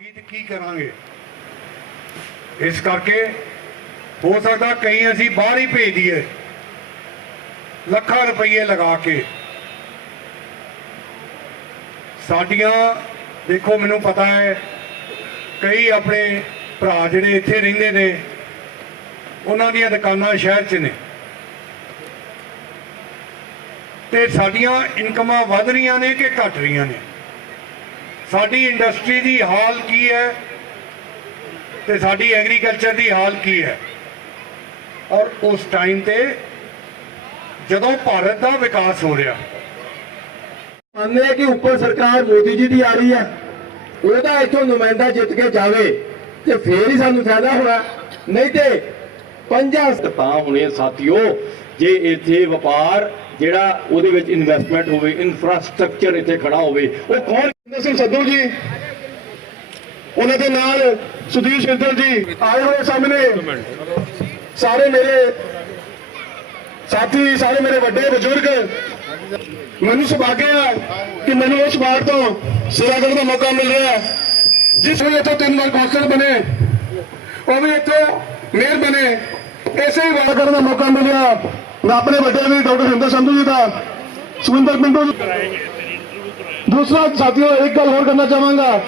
ਗਈ ਤੇ ਕੀ ਕਰਾਂਗੇ? ਇਸ ਕਰਕੇ ਹੋ ਸਕਦਾ ਕਈ ਅਸੀਂ ਬਾਹਰ ਹੀ ਭੇਜ ਦਈਏ। ਲੱਖਾਂ ਰੁਪਏ ਲਗਾ ਕੇ। ਸਾਡੀਆਂ, ਦੇਖੋ, ਮੈਨੂੰ ਪਤਾ ਹੈ, ਕਈ ਆਪਣੇ ਭਰਾ ਜਿਹੜੇ ਇੱਥੇ ਰਹਿੰਦੇ ਨੇ, ਉਹਨਾਂ ਦੀਆਂ ਦੁਕਾਨਾਂ ਸ਼ਹਿਰ 'ਚ ਨੇ। ਤੇ ਸਾਡੀਆਂ ਇਨਕਮਾਂ ਵਧ ਰਹੀਆਂ ਨੇ ਕਿ ਘਟ ਰਹੀਆਂ ਨੇ? ਸਾਡੀ ਇੰਡਸਟਰੀ ਦੀ ਹਾਲ ਕੀ ਹੈ ਤੇ ਸਾਡੀ ਐਗਰੀਕਲਚਰ ਦੀ ਹਾਲ ਕੀ ਹੈ? ਔਰ ਉਸ ਟਾਈਮ ਤੇ ਜਦੋਂ ਭਾਰਤ ਦਾ ਵਿਕਾਸ ਹੋ ਰਿਹਾ ਮੰਨਦੇ ਹਾਂ ਕਿ ਉੱਪਰ ਸਰਕਾਰ ਮੋਦੀ ਜੀ ਦੀ ਆ ਰਹੀ ਹੈ। ਉਹਦਾ ਇੱਥੋਂ ਨੁਮਾਇੰਦਾ ਜਿੱਤ ਕੇ ਜਾਵੇ ਤੇ ਫੇਰ ਹੀ ਸਾਨੂੰ ਫਾਇਦਾ ਹੋਣਾ। ਨਹੀਂ ਤੇ ਪੰਜਾਂ ਤਾਂ ਹੁਣੇ ਸਾਥੀਓ ਜੇ ਇੱਥੇ ਵਪਾਰ ਜਿਹੜਾ ਉਹਦੇ ਵਿੱਚ ਇਨਵੈਸਟਮੈਂਟ ਹੋਵੇ ਇਨਫਰਾਸਟ੍ਰਕਚਰ ਇੱਥੇ ਖੜਾ ਹੋਵੇ, ਉਹ ਕੌਣ ਸਿੰਘ ਸੰਧੂ ਜੀ? ਉਹਨਾਂ ਦੇ ਨਾਲ ਸੁਧੀਰ ਸਿੰਦਲ ਜੀ ਆਏ ਹੋਏ ਸਾਹਮਣੇ। ਸਾਰੇ ਮੇਰੇ ਸਾਥੀ, ਸਾਰੇ ਮੇਰੇ ਵੱਡੇ ਬਜ਼ੁਰਗ, ਮੈਨੂੰ ਸੁਭਾਗਿਆ ਹੈ ਕਿ ਮੈਨੂੰ ਉਸ ਵਾਰ ਤੋਂ ਸੇਵਾ ਕਰਨ ਦਾ ਮੌਕਾ ਮਿਲ ਰਿਹਾ ਜਿਸ ਵੇਲੇ ਇੱਥੋਂ ਤਿੰਨ ਵਾਰ ਕੌਂਸਲਰ ਬਣੇ ਉਹ ਵੀ ਇੱਥੋਂ ਮੇਅਰ ਬਣੇ ਐਸੇ ਹੀ ਵਾਰ ਕਰਨ ਦਾ ਮੌਕਾ ਮਿਲਿਆ। ਮੈਂ ਆਪਣੇ ਵੱਡਿਆਂ ਵੀ ਡਾਕਟਰ ਹਿੰਦਰ ਸੰਧੂ ਜੀ ਦਾ ਸੁਖਿੰਦਰ ਪਿੰਟੂ ਜੀ ਦੂਸਰਾ ਸਾਥੀਓ, ਇੱਕ ਗੱਲ ਹੋਰ ਕਰਨਾ ਚਾਹਾਂਗਾ।